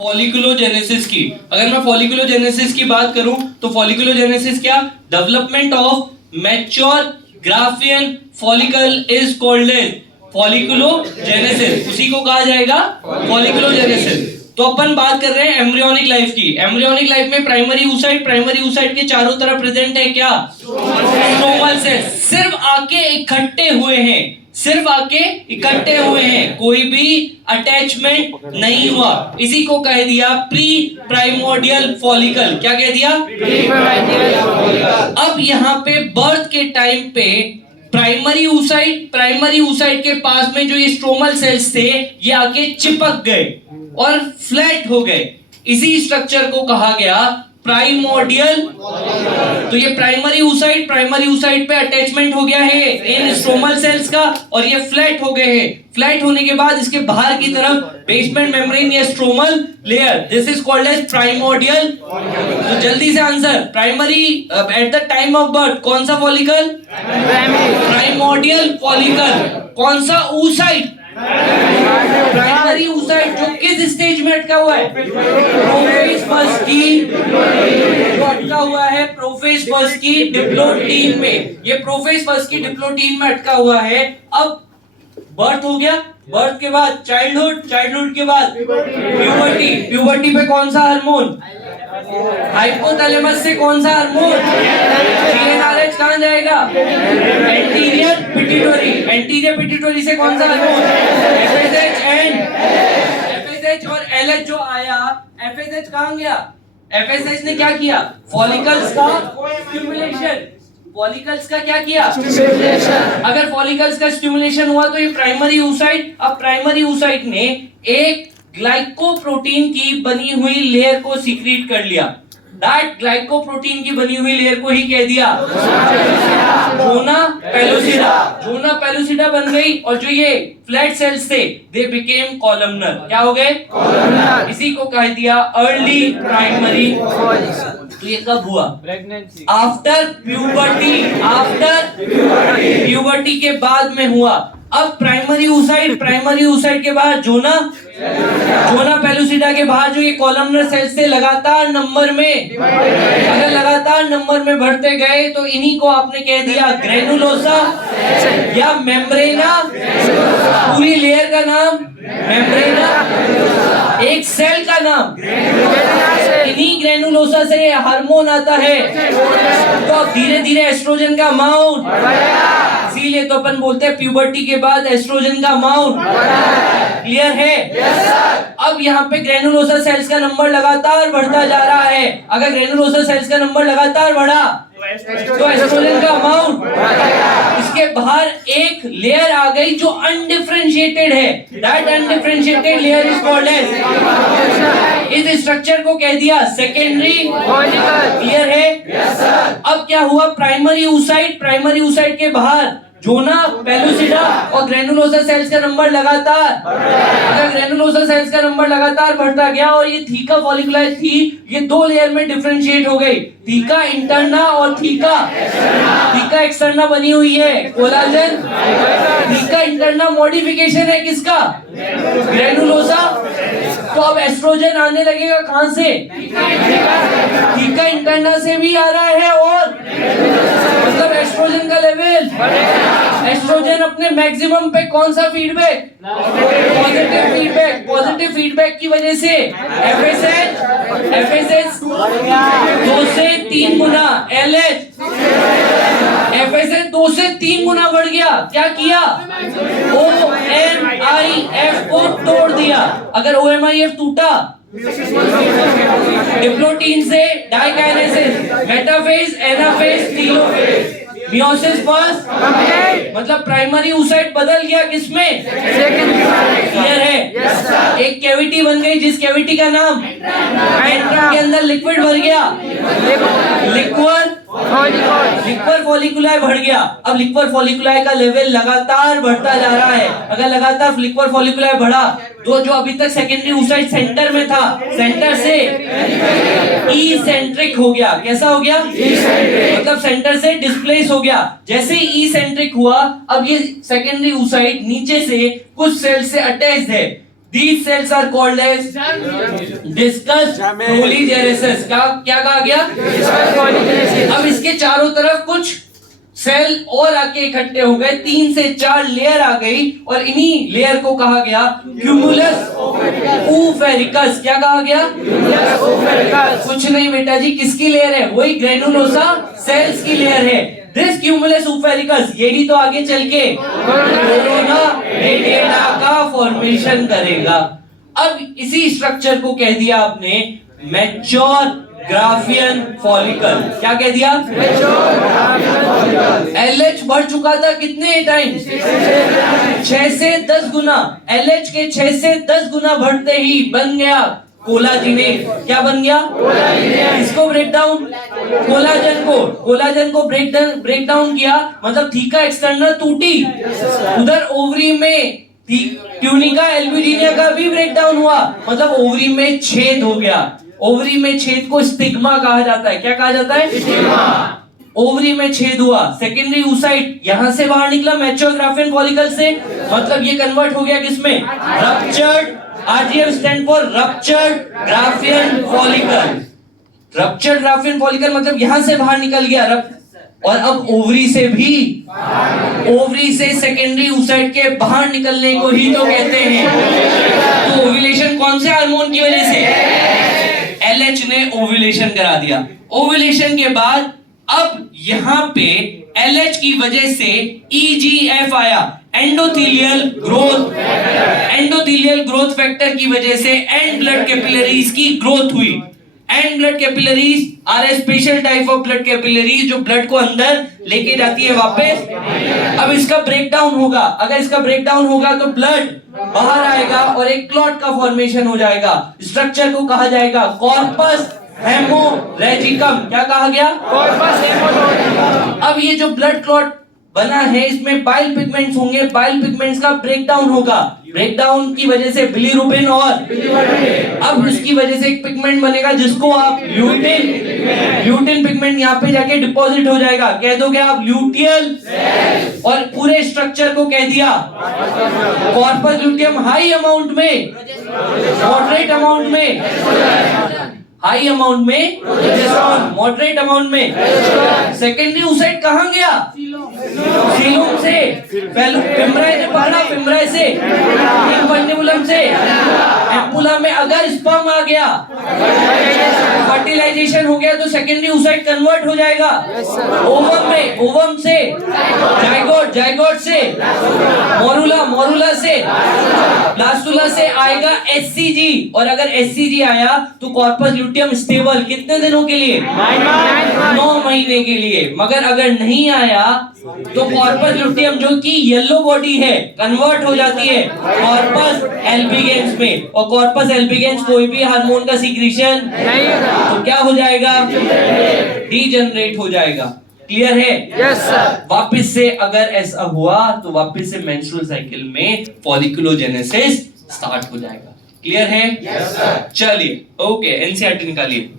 Folliculogenesis की, अगर मैं फॉलिकुलोजेनेसिस की बात करूं तो फॉलिकुलोजेनेसिस क्या, development of mature Graafian follicle is called as folliculogenesis, उसी को कहा जाएगा फॉलिकुलोजेनेसिस। तो अपन बात कर रहे हैं एम्ब्रियोनिक लाइफ की। एम्ब्रियोनिक लाइफ में प्राइमरी oocyte के चारों तरफ प्रेजेंट है क्या, स्ट्रोमल सेल, सिर्फ आके इकट्ठे हुए हैं, सिर्फ आके इकट्ठे हुए हैं, कोई भी अटैचमेंट नहीं हुआ, इसी को कह दिया प्री प्राइमोर्डियल फॉलिकल। क्या कह दिया, प्री प्राइमोर्डियल फॉलिकल। अब यहाँ पे बर्थ के टाइम पे प्राइमरी oocyte के पास में जो ये स्ट्रोमल सेल्स थे ये आके चिपक गए और फ्लैट हो गए, इसी स्ट्रक्चर को कहा गया प्राइमोर्डियल। तो ये प्राइमरी oocyte पे अटैचमेंट हो गया है इन स्ट्रोमल सेल्स का और ये फ्लैट हो गए हैं। फ्लैट होने के बाद इसके बाहर की तरफ बेसमेंट मेम्ब्रेन या stromal layer, this is called as primordial. तो जल्दी से answer, primary at the time of birth कौन सा फॉलिकल, प्राइमोर्डियल फॉलिकल। कौन सा oocyte, प्राइमरी oocyte, जो किस स्टेज में अटका हुआ है, प्रोफेज फर्स्ट की, जो अटका हुआ है प्रोफेज फर्स्ट की डिप्लोटीन में, ये प्रोफेज फर्स्ट की डिप्लोटीन में अटका हुआ है। अब बर्थ हो गया, बर्थ के बाद चाइल्डहुड के बाद प्यूबर्टी पे कौन सा हार्मोन, हाइपोथैलेमस से कौन सा हार्मोन, GnRH कहां जाएगा, एंटीरियर पिट्यूटरी से कौन सा हार्मोन, FSH और LH जो आया, FSH कहां गया, FSH ने क्या किया, फॉलिकल्स का स्टिमुलेशन, फॉलिकल्स का क्या किया, अगर फॉलिकल्स का स्टिमुलेशन हुआ तो ये प्राइमरी oocyte, अब प्राइमरी oocyte ने एक ग्लाइकोप्रोटीन की बनी हुई लेयर को सीक्रेट कर लिया, दैट ग्लाइकोप्रोटीन की बनी हुई लेयर को ही कह दिया जोना पेलुसिडा बन गई, और जो ये फ्लैट सेल्स थे दे बिकेम कॉलमनर, क्या हो गए, कॉलमनर, इसी को कह दिया अर्ली प्राइमरी। तो ये कब हुआ, प्रेगनेंसी, आफ्टर प्यूबर्टी के बाद में हुआ। अब प्राइमरी oocyte के बाद जोना पेलुसिडा के बाद जो ये कॉलमनर सेल्स थे लगातार नंबर में, अगर लगातार नंबर में बढ़ते गए तो इन्हीं को आपने कह दिया ग्रेनुलोसा या मेम्ब्रेना, पूरी लेयर का नाम मेम्ब्रेना, एक सेल का नाम, इन्हीं ग्रेनुलोसा से हार्मोन आता है, तो अब धीरे धीरे एस्ट्रोजन का अमाउंट, इसीलिए तो अपन बोलते हैं प्यूबर्टी के बाद एस्ट्रोजन का अमाउंट, क्लियर है। अब यहाँ पे ग्रेनुलोसा सेल्स का नंबर लगातार बढ़ता जा रहा है, अगर ग्रेनुलोसा सेल्स का नंबर लगातार बढ़ा तो एस्ट्रोजन का अमाउंट, इसके बाहर एक लेयर आ गई जो अनडिफरेंशिएटेड है, that undifferentiated layer is called as, इस स्ट्रक्चर को कह दिया सेकेंडरी फॉलिकल, क्लियर है। अब क्या हुआ, प्राइमरी oocyte के बाहर जोना पेलुसिडा और ग्रेनुलोसा सेल्स का नंबर लगातार, अगर ग्रेनुलोसा सेल्स का नंबर लगातार बढ़ता गया और ये थीका फॉलिकुलाई थी, ये दो लेयर में डिफरेंशिएट हो गई, थीका इंटरना और थीका एक्सटर्ना बनी हुई है, कोलाजन। थीका इंटरना मॉडिफिकेशन है किसका, ग्रेनुलोसा। तो अब एस्ट्रोजन आने लगेगा कहां से, थीका इंटरना से भी आ रहा है, और मतलब एस्ट्रोजन का लेवल, एस्ट्रोजन अपने मैक्सिमम पे कौन सा फीडबैक, पॉजिटिव फीडबैक की वजह से FSH 2 से 3 गुना, FSH 2 से 3 गुना बढ़ गया, क्या किया, OMIF को तोड़ दिया। अगर OMIF टूटा, डिप्लोटीन से diakinesis, metaphase, anaphase, telophase, meiosis first, मतलब प्राइमरी oocyte बदल गया किसमें, क्लियर है। एक कैविटी बन गई जिस कैविटी का नाम एंट्रम, के अंदर लिक्विड भर गया, लिक्वर फॉलिकुलाई बढ़ गया। अब लिक्वर फॉलिकुलाई का लेवल लगातार बढ़ता जा रहा है, अगर लगातार लिक्वर फॉलिकुलाई बढ़ा तो जो अभी तक सेकेंडरी oocyte सेंटर में था, सेंटर से ई-सेंट्रिक हो गया, कैसा हो गया, मतलब सेंटर से डिस्प्लेस हो गया। जैसे ई सेंट्रिक हुआ, अब ये सेकेंडरी oocyte नीचे से कुछ सेल से अटैच्ड है, These cells are called as discus proligenesis. क्या कहा गया? अब इसके चारों तरफ कुछ सेल और आके इकट्ठे हो गए, 3 से 4 लेयर आ गई और इन्हीं लेयर को कहा गया क्यूमुलस ओफेरिकस। क्या कहा गया? कुछ नहीं बेटा जी, किसकी लेयर है? वही ग्रेनुलोसा सेल्स की लेयर है। दिस क्यूमुलस ओफेरिकस यही तो आगे चल के कोरोना रेडिएटा का फॉर्मेशन करेगा। अब इसी स्ट्रक्चर को कह दिया आपने मैच्योर ग्राफियन फॉलिकल। क्या कह दिया? LH बढ़ चुका था कितने टाइम? 6 से 10 गुना। LH के 6 से 10 गुना बढ़ते ही बन गया कोलाजिनेज। क्या बन गया? इसको ब्रेक डाउन, कोलाजन को ब्रेक डाउन किया, मतलब थीका एक्सटर्नल टूटी। उधर ओवरी में ट्यूनिका एल्ब्यूजिनिया का भी ब्रेक डाउन हुआ, मतलब ओवरी में छेद हो गया। ओवरी में छेद को स्टिग्मा कहा जाता है। क्या कहा जाता है? ओवरी में छेद हुआ। सेकेंडरी oocyte यहां से बाहर निकला मैच्योर ग्राफियन फॉलिकल से, मतलब ये कन्वर्ट हो गया किसमें? Ruptured. RGF stand for ruptured Graafian follicle. Ruptured Graafian follicle मतलब यहां से बाहर निकल गया। और अब ओवरी से सेकेंडरी oocyte के बाहर निकलने को ही तो कहते हैं। तो ओव्यूलेशन कौन से हार्मोन की वजह से? LH ने ओव्यूलेशन करा दिया। ओव्यूलेशन के बाद अब यहां पे LH की वजह से EGF आया, एंडोथेलियल ग्रोथ फैक्टर की वजह से एंड ब्लड कैपिलरीज की ग्रोथ हुई। And blood capillaries are a special type of blood capillaries जो ब्लड को अंदर लेके जाती है वापस। अब इसका ब्रेकडाउन होगा, अगर इसका ब्रेकडाउन होगा तो ब्लड बाहर आएगा और एक क्लॉट का फॉर्मेशन हो जाएगा। स्ट्रक्चर को कहा जाएगा कॉर्पस हेमोरेजिकम। क्या कहा गया? कॉर्पस हेमोरेजिकम। अब ये जो ब्लड क्लॉट बना है इसमें बाइल पिगमेंट्स होंगे, बाइल पिगमेंट्स का ब्रेकडाउन होगा। ब्रेकडाउन की वजह से बिलीरुबिन और अब इसकी वजह से एक पिगमेंट बनेगा जिसको आप ल्यूटिन पिगमेंट यहाँ पे जाके डिपॉजिट हो जाएगा। कह दोगे आप ल्यूटियल, और पूरे स्ट्रक्चर को कह दिया कॉर्पस ल्यूटियम। हाई अमाउंट में, मॉडरेट अमाउंट में, हाई अमाउंट में प्रोजेस्टेरोन, मॉडरेट अमाउंट में। सेकेंडरी oocyte कहां गया? सीलम से, फिम्ब्राई से पकड़ा, फिम्ब्राई से, इन्फंटिबुलम से, एम्पुला में अगर स्पर्म आ गया, फर्टिलाइजेशन हो गया तो सेकेंडरी oocyte कन्वर्ट हो जाएगा ओवम में, ओवम से जायगोट, जायगोट से मोरुला, मोरुला से ब्लास्टुला से आएगा HCG, और अगर HCG आया तो कॉर्पस ल्यूटियम स्टेबल कितने दिनों के लिए? 9 महीने के लिए। मगर अगर नहीं आया तो कॉर्पस ल्यूटियम जो कि येलो बॉडी है कन्वर्ट हो जाती है कॉर्पस एल्बिगेंस में, और कॉर्पस एल्बिगेंस कोई भी हार्मोन का सीक्रेशन नहीं, तो क्या हो जाएगा? डीजनरेट हो जाएगा। क्लियर है? Yes sir. वापस से अगर ऐसा हुआ तो वापस से मेंस्ट्रुअल साइकिल में फॉलिकुलोजेनेसिस स्टार्ट हो जाएगा। क्लियर है? Yes sir. चलिए ओके, एनसीईआरटी निकालिए।